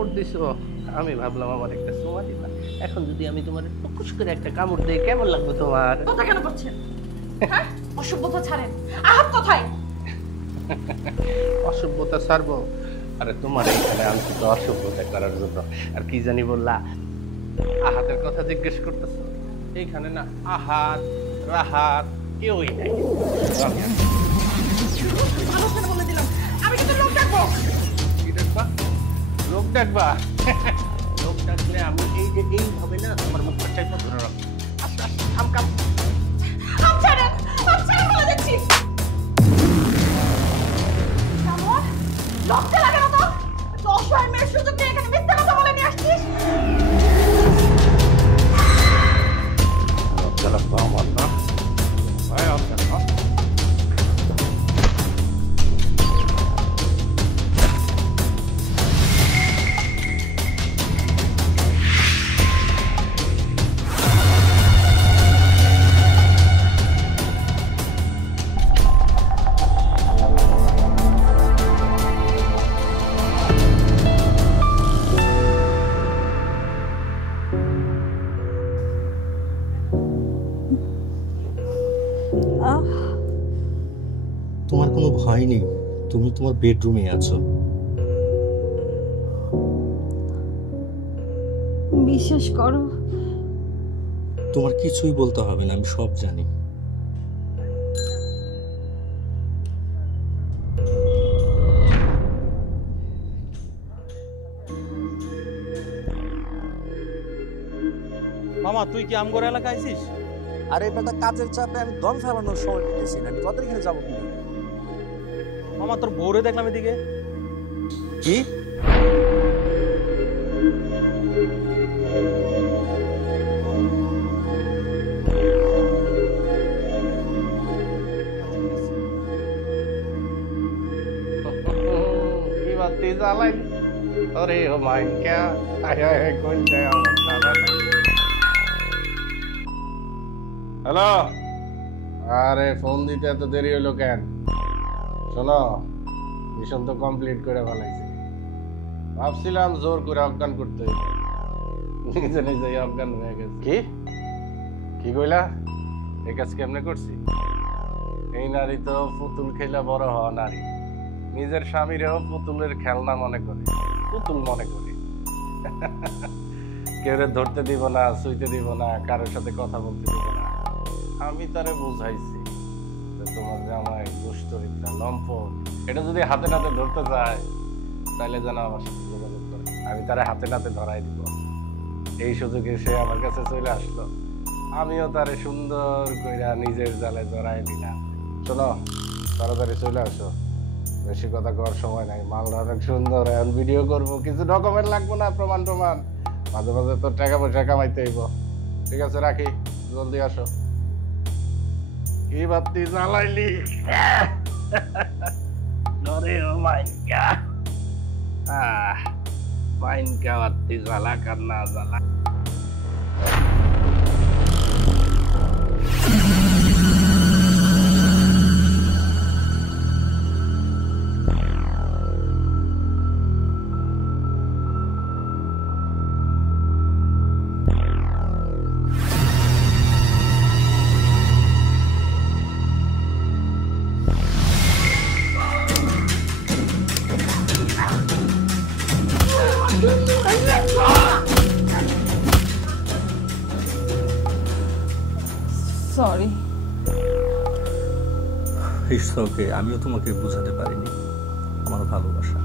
কামড় দিছো, আমি ভাবলাম আমার একটা চুমা দিবা। এখন যদি আমি তোমার টুকুস করে একটা কামড় দিই কেমন লাগবে তোমার? কথা কেন করছেন? হ্যাঁ, অসভ্যতা ছাড়েন। আহাত কোথায়? অসভ্যতা ছাড়বো? আরে তোমার এইখানে আনছি তো অসভ্যতা করার জন্য। আর কি জানি বললা, আহাতের কথা জিজ্ঞেস করতেছো? এইখানে না আহাত রাহাত কেউই নাই। বলে দিলাম আমি কিন্তু লোক ডাকবো। কি ডাকবা? লোক ডাকবা? লোক ডাকলে আমি এই যে এইভাবে না তোমার মুখটা চাইতে ধরে রাখবো। আস্তে আস্তে কাম কাম ছাড়েন বলে দিচ্ছি। লক্ষ্য লাগে না তো? অসহায় মেয়ের সুযোগ নিয়ে এখানে মিথ্যা কথা বলে নিয়ে আসছিস। লজ্জা লাগবে আমার না? ভাই আপনার না? তোমার কোনো ভয় নেই, তুমি তোমার বেডরুমে আছো। বিশ্বাস করো, তোমার কিছুই বলতে হবে না, আমি সব জানি। মামা তুই কি আমগর এলাকায় আইছিস? আরে বেটা কাজের চাপে আমি দম ফেলানোর সময় পেতেছি না, আমি তোদের এখানে যাবো কি? মামা তোর বউরে দেখলাম এদিকে। কি কি বাতি জ্বালাই? अरे ओ माइन क्या आया है कौन गया হ্যালো? আরে ফোন দিতে এত দেরি হলো কেন? শোনো, মিশন তো কমপ্লিট করে ফেলাইছি। ভাবছিলাম জোর করে অজ্ঞান করতে, নিজে নিজেই অজ্ঞান হয়ে গেছে। কি কি কইলা? এই কাজ কেমনে করছি? এই নারী তো পুতুল খেলা বড় হওয়া নারী, নিজের স্বামীরেও পুতুলের খেলনা মনে করে, পুতুল মনে করে। কেউ ধরতে দিব না, শুইতে দিব না, কারোর সাথে কথা বলতে দিব না। আমি তারে বুঝাইছি তোমার জামাই দুশ্চরিত্রা লম্পট, এটা যদি হাতে নাতে ধরতে চায় তাহলে যেন আমার সাথে যোগাযোগ করে, আমি তারে হাতে নাতে ধরাই দিব। এই সুযোগে সে আমার কাছে চলে আসলো, আমিও তারে সুন্দর কইরা নিজের জালে জড়াই দিলাম। শোনো, তাড়াতাড়ি চলে আসো, বেশি কথা করার সময় নাই। মালটা অনেক সুন্দর, এখন ভিডিও করবো, কিছু ডকুমেন্ট লাগবো না, প্রমাণ টমান, মাঝে মাঝে তো টাকা পয়সা কামাইতে হইব। ঠিক আছে, রাখি, জলদি আসো। কি বাতি জ্বালাইলি? আরে ও মাইনকা, মাইনকা বাতি জ্বালা কার না জ্বালা। সরি। ইটস ওকে, আমিও তোমাকে বোঝাতে পারিনি আমার ভালোবাসা।